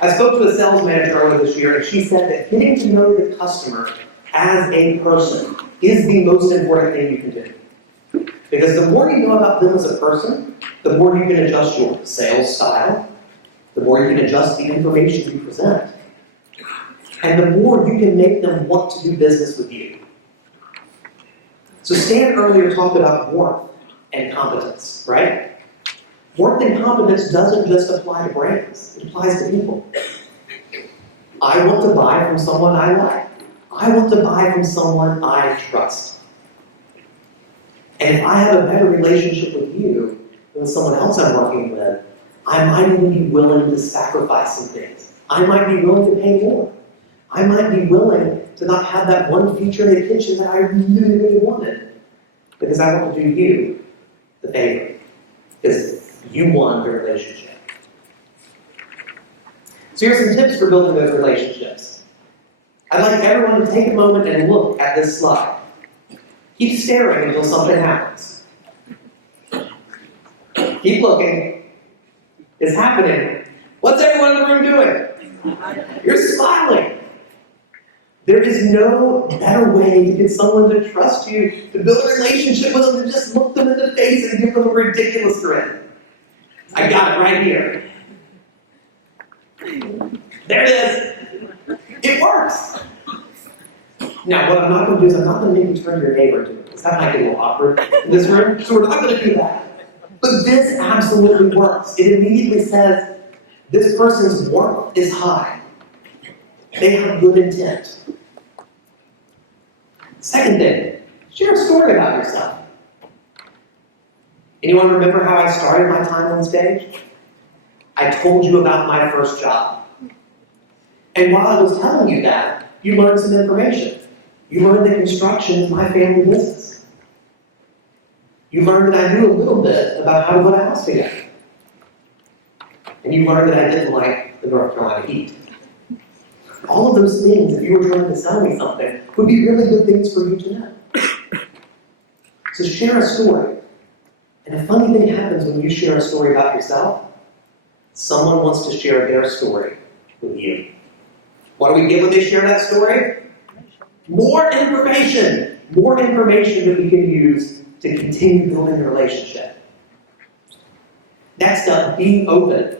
I spoke to a sales manager earlier this year, and she said that getting to know the customer as a person is the most important thing you can do. Because the more you know about them as a person, the more you can adjust your sales style, the more you can adjust the information you present, and the more you can make them want to do business with you. So Stan earlier talked about warmth and competence, right? Warmth and competence doesn't just apply to brands, it applies to people. I want to buy from someone I like. I want to buy from someone I trust. And if I have a better relationship with you than with someone else I'm working with, I might even be willing to sacrifice some things. I might be willing to pay more. I might be willing to not have that one feature in the kitchen that I really, really wanted. Because I want to do you the favor. Because you won the relationship. So here's some tips for building those relationships. I'd like everyone to take a moment and look at this slide. Keep staring until something happens. Keep looking. It's happening. What's everyone in the room doing? You're smiling. There is no better way to get someone to trust you, to build a relationship with them, than just look them in the face and give them a ridiculous grin. I got it right here. There it is. It works. Now, what I'm not going to do is I'm not going to make you turn to your neighbor to it, because that might get a little awkward in this room, so we're not going to do that. But this absolutely works. It immediately says, this person's warmth is high. They have good intent. Second thing, share a story about yourself. Anyone remember how I started my time on stage? I told you about my first job. And while I was telling you that, you learned some information. You learned that construction is my family business. You learned that I knew a little bit about how to put a house together. And you learned that I didn't like the North Carolina heat. All of those things, if you were trying to sell me something, would be really good things for you to know. So share a story. And a funny thing happens when you share a story about yourself. Someone wants to share their story with you. What do we get when they share that story? More information. More information that we can use to continue building the relationship. Next up, be open.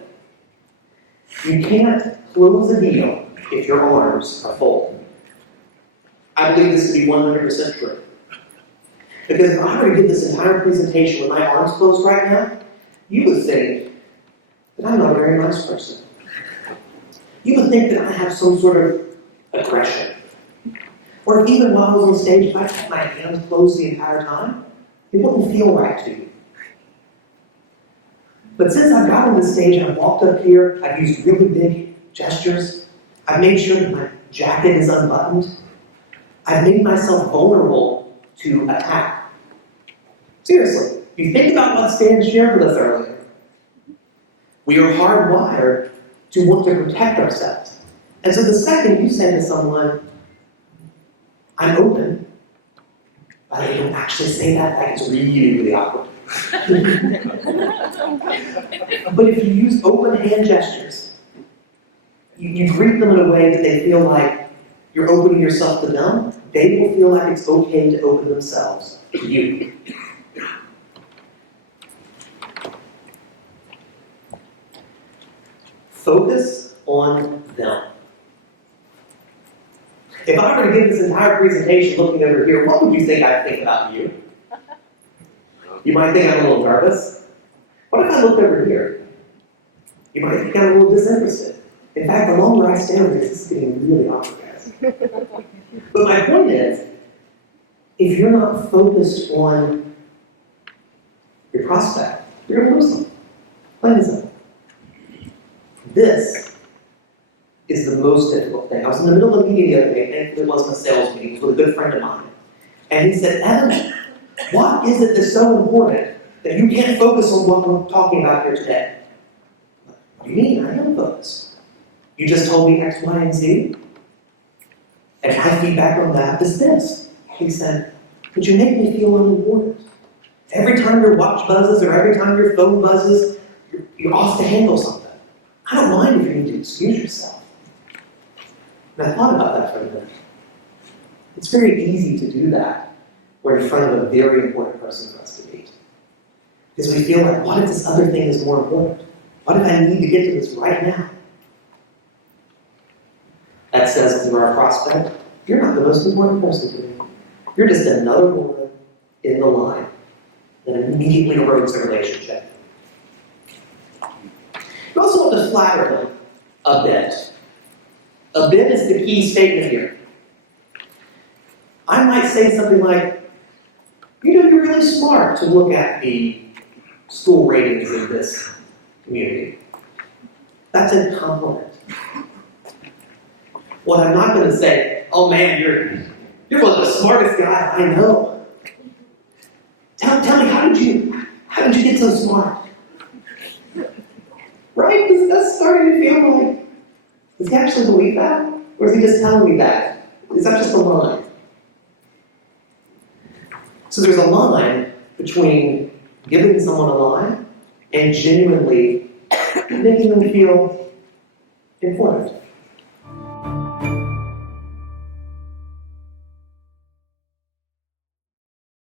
You can't close a deal if your arms are full. I believe this to be 100% true. Because if I were to give this entire presentation with my arms closed right now, you would think that I'm not a very nice person. You would think that I have some sort of aggression. Or if even while I was on stage, if I kept my hands closed the entire time, it wouldn't feel right to you. But since I've got on the stage, I've walked up here, I've used really big gestures, I've made sure that my jacket is unbuttoned, I've made myself vulnerable to attack. Seriously, if you think about what Stan shared with us earlier, we are hardwired to want to protect ourselves. And so the second you say to someone, I'm open, but I don't actually say that it's really, really awkward. But if you use open hand gestures, you greet them in a way that they feel like you're opening yourself to them, they will feel like it's okay to open themselves to you. Focus on them. If I were to give this entire presentation looking over here, what would you think I'd think about you? You might think I'm a little nervous. What if I looked over here? You might think I'm a little disinterested. In fact, the longer I stare at this is getting really awkward, guys. But my point is, if you're not focused on your prospect, you're going to lose them. Plain and simple. This is the most difficult thing. I was in the middle of a meeting the other day, thankfully it wasn't a sales meeting, it was with a good friend of mine. And he said, Evan, what is it that's so important that you can't focus on what we're talking about here today? What do you mean? I am focused. You just told me X, Y, and Z? And my feedback on that is this. He said, but you make me feel unimportant. Every time your watch buzzes or every time your phone buzzes, you're off to handle something. I don't mind if you need to excuse yourself. And I thought about that for a minute. It's very easy to do that. We're in front of a very important person for us to meet. Because we feel like, what if this other thing is more important? What if I need to get to this right now? That says to our prospect, you're not the most important person to me. You're just another woman in the line that immediately erodes the relationship. You also want to flatter them a bit. A bit is the key statement here. I might say something like, you know, you're really smart to look at the school ratings in this community. That's a compliment. What I'm not going to say, oh man, you're one of the smartest guys I know. Tell me, how did you get so smart? Right? Because that's starting to feel like, does he actually believe that? Or is he just telling me that? Is that just a line? So there's a line between giving someone a line and genuinely making them feel important.